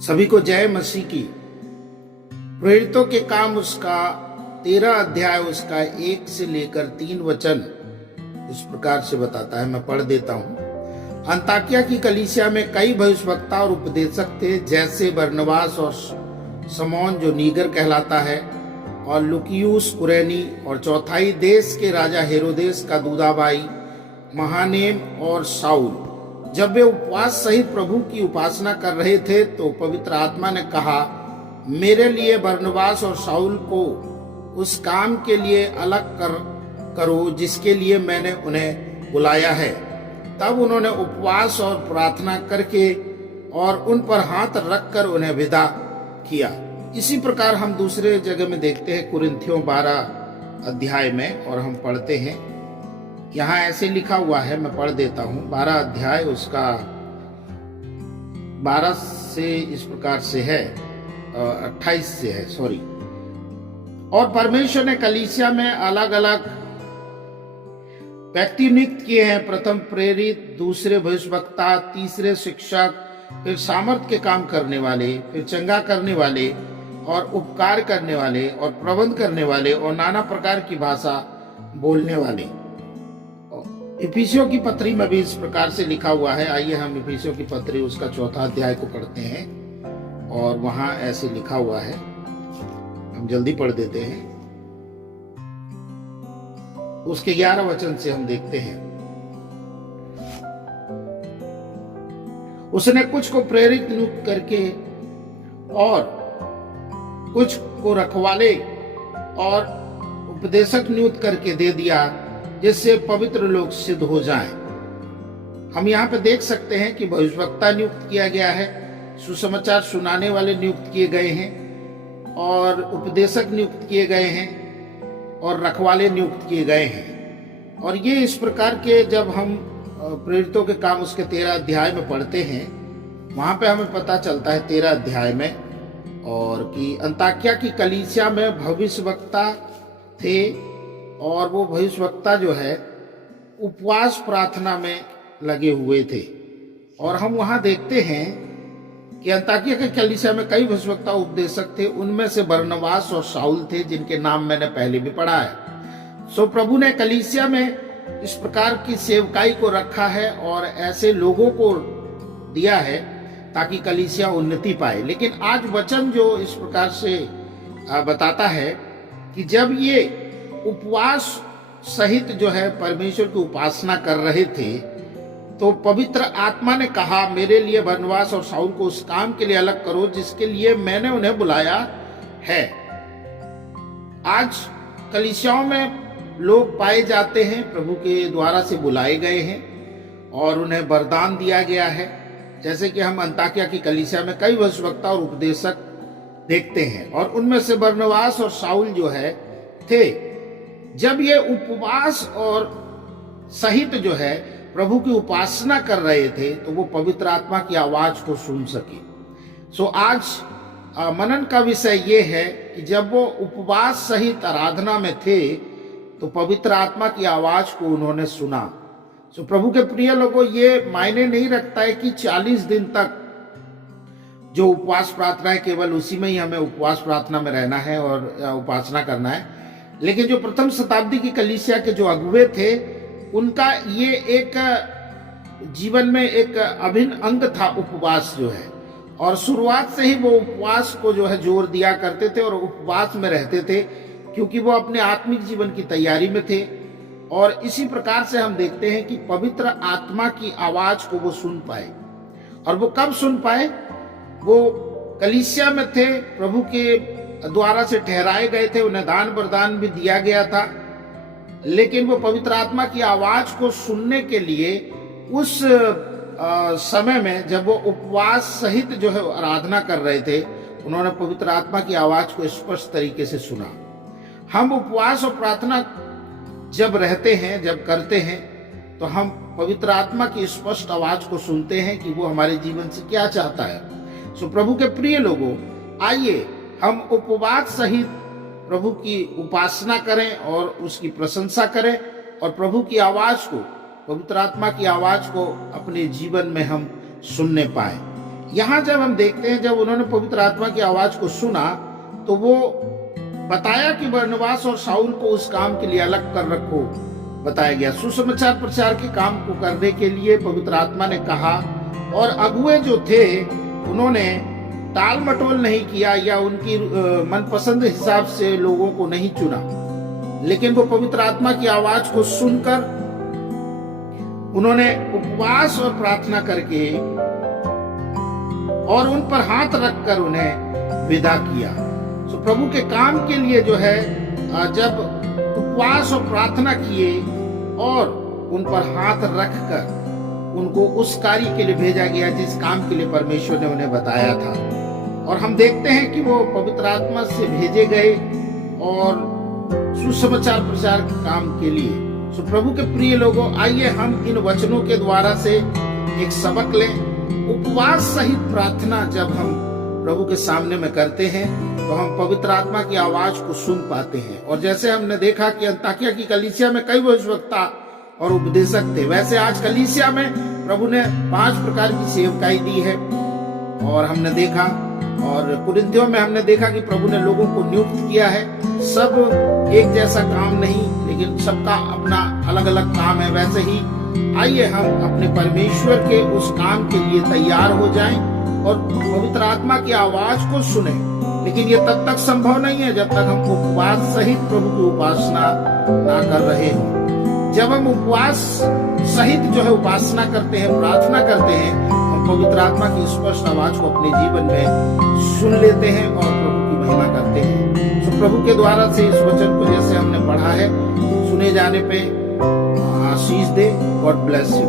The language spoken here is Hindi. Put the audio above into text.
सभी को जय मसीह की। प्रेरितों के काम उसका 13 अध्याय उसका 1 से लेकर 3 वचन इस प्रकार से बताता है। मैं पढ़ देता हूं। अंताकिया की कलीसिया में कई भविष्यवक्ता और उपदेशक थे, जैसे बरनबास और समौन जो नीगर कहलाता है, और लुकियुस कुरैनी, और चौथाई देश के राजा हेरोदेस का दूधा भाई महानेम और शाऊल। जब वे उपवास सहित प्रभु की उपासना कर रहे थे तो पवित्र आत्मा ने कहा, मेरे लिए बरनबास और शाऊल को उस काम के लिए अलग करो जिसके लिए मैंने उन्हें बुलाया है। तब उन्होंने उपवास और प्रार्थना करके और उन पर हाथ रखकर उन्हें विदा किया। इसी प्रकार हम दूसरे जगह में देखते हैं, कुरिन्थियों 12 अध्याय में, और हम पढ़ते हैं। यहाँ ऐसे लिखा हुआ है, मैं पढ़ देता हूँ। 12 अध्याय उसका 12 से इस प्रकार से है, 28 से है, सॉरी। और परमेश्वर ने कलीसिया में अलग अलग व्यक्ति नियुक्त किए हैं, प्रथम प्रेरित, दूसरे भविष्यवक्ता, तीसरे शिक्षक, फिर सामर्थ के काम करने वाले, फिर चंगा करने वाले, और उपकार करने वाले, और प्रबंध करने वाले, और नाना प्रकार की भाषा बोलने वाले। इफिसियों की पत्री में भी इस प्रकार से लिखा हुआ है। आइए हम इफिसियों की पत्री उसका 4 अध्याय को पढ़ते हैं, और वहां ऐसे लिखा हुआ है, हम जल्दी पढ़ देते हैं। उसके 11 वचन से हम देखते हैं। उसने कुछ को प्रेरित नियुक्त करके, और कुछ को रखवाले और उपदेशक नियुक्त करके दे दिया, जिससे पवित्र लोग सिद्ध हो जाएं। हम यहाँ पे देख सकते हैं कि भविष्यवक्ता नियुक्त किया गया है, सुसमाचार सुनाने वाले नियुक्त किए गए हैं, और उपदेशक नियुक्त किए गए हैं, और रखवाले नियुक्त किए गए हैं। और ये इस प्रकार के, जब हम प्रेरितों के काम उसके 13 अध्याय में पढ़ते हैं, वहां पे हमें पता चलता है 13 अध्याय में, और कि अंताकिया की कलीसिया में भविष्यवक्ता थे, और वो भविष्यवक्ता जो है उपवास प्रार्थना में लगे हुए थे। और हम वहां देखते हैं कि अंताकिया के कलीसिया में कई भविष्यवक्ता उपदेशक थे, उनमें से बरनबास और शाऊल थे, जिनके नाम मैंने पहले भी पढ़ा है। सो प्रभु ने कलीसिया में इस प्रकार की सेवकाई को रखा है और ऐसे लोगों को दिया है ताकि कलीसिया उन्नति पाए। लेकिन आज वचन जो इस प्रकार से बताता है कि जब ये उपवास सहित जो है परमेश्वर की उपासना कर रहे थे, तो पवित्र आत्मा ने कहा, मेरे लिए बरनबास और शाऊल को उस काम के लिए अलग करो जिसके लिए मैंने उन्हें बुलाया है। आज कलीसियाओं में लोग पाए जाते हैं, प्रभु के द्वारा से बुलाए गए हैं और उन्हें वरदान दिया गया है। जैसे कि हम अंताकिया की कलीसिया में कई भविष्यवक्ता और उपदेशक देखते हैं, और उनमें से बरनबास और शाऊल जो है थे। जब ये उपवास और सहित जो है प्रभु की उपासना कर रहे थे, तो वो पवित्र आत्मा की आवाज को सुन सके। सो आज मनन का विषय ये है कि जब वो उपवास सहित आराधना में थे, तो पवित्र आत्मा की आवाज को उन्होंने सुना। सो प्रभु के प्रिय लोगों, ये मायने नहीं रखता है कि 40 दिन तक जो उपवास प्रार्थना है केवल उसी में ही हमें उपवास प्रार्थना में रहना है और उपासना करना है। लेकिन जो प्रथम शताब्दी की कलीसिया के जो अगुवे थे, उनका ये एक जीवन में एक अभिन्न अंग था उपवास जो है, और शुरुआत से ही वो उपवास को जो है जोर दिया करते थे और उपवास में रहते थे, क्योंकि वो अपने आत्मिक जीवन की तैयारी में थे। और इसी प्रकार से हम देखते हैं कि पवित्र आत्मा की आवाज को वो सुन पाए। और वो कब सुन पाए? वो कलीसिया में थे, प्रभु के द्वारा से ठहराए गए थे, उन्हें दान वरदान भी दिया गया था, लेकिन वो पवित्र आत्मा की आवाज को सुनने के लिए उस समय में जब वो उपवास सहित जो है आराधना कर रहे थे, उन्होंने पवित्र आत्मा की आवाज को स्पष्ट तरीके से सुना। हम उपवास और प्रार्थना जब रहते हैं, जब करते हैं, तो हम पवित्र आत्मा की स्पष्ट आवाज को सुनते हैं कि वो हमारे जीवन से क्या चाहता है। सो प्रभु के प्रिय लोगों, आइए हम उपवास सहित प्रभु की उपासना करें और उसकी प्रशंसा करें, और प्रभु की आवाज को, पवित्र आत्मा की आवाज को अपने जीवन में हम सुनने पाए। यहाँ जब हम देखते हैं, जब उन्होंने पवित्र आत्मा की आवाज को सुना तो वो बताया कि बरनबास और शाऊल को उस काम के लिए अलग कर रखो। बताया गया सुसमाचार प्रचार के काम को करने के लिए पवित्र आत्मा ने कहा, और अगुए जो थे उन्होंने टाल मटोल नहीं किया या उनकी मनपसंद हिसाब से लोगों को नहीं चुना, लेकिन वो पवित्र आत्मा की आवाज को सुनकर उन्होंने उपवास और प्रार्थना करके और उन पर हाथ रखकर उन्हें विदा किया। तो प्रभु के काम के लिए जो है, जब उपवास और प्रार्थना किए और उन पर हाथ रखकर उनको उस कार्य के लिए भेजा गया जिस काम के लिए परमेश्वर ने उन्हें बताया था। और हम देखते हैं कि वो पवित्र आत्मा से भेजे गए और सुसमाचार प्रचार के काम के लिए। सो प्रभु के प्रिय लोगों, आइए हम इन वचनों के द्वारा से एक सबक लें। उपवास सहित प्रार्थना जब हम प्रभु के सामने में करते हैं तो हम पवित्र आत्मा की आवाज को सुन पाते हैं। और जैसे हमने देखा कि अंताकिया की कलीसिया में कई भविष्यवक्ता और उपदेशक थे, वैसे आज कलीसिया में प्रभु ने 5 प्रकार की सेवकाई दी है। और हमने देखा, और कुरिन्थियों में हमने देखा कि प्रभु ने लोगों को नियुक्त किया है। सब एक जैसा काम नहीं, लेकिन सबका अपना अलग अलग काम है। वैसे ही आइए हम अपने परमेश्वर के उस काम के लिए तैयार हो जाएं और पवित्र आत्मा की आवाज को सुने। लेकिन ये तब तक संभव नहीं है जब तक हम उपवास सहित प्रभु की उपासना ना कर रहे हों। जब हम उपवास सहित जो है उपासना करते हैं, प्रार्थना करते हैं, हम पवित्र आत्मा की स्पष्ट आवाज को अपने जीवन में सुन लेते हैं और प्रभु की महिमा करते हैं। तो प्रभु के द्वारा से इस वचन को जैसे हमने पढ़ा है, सुने जाने पे आशीष दे। God bless you.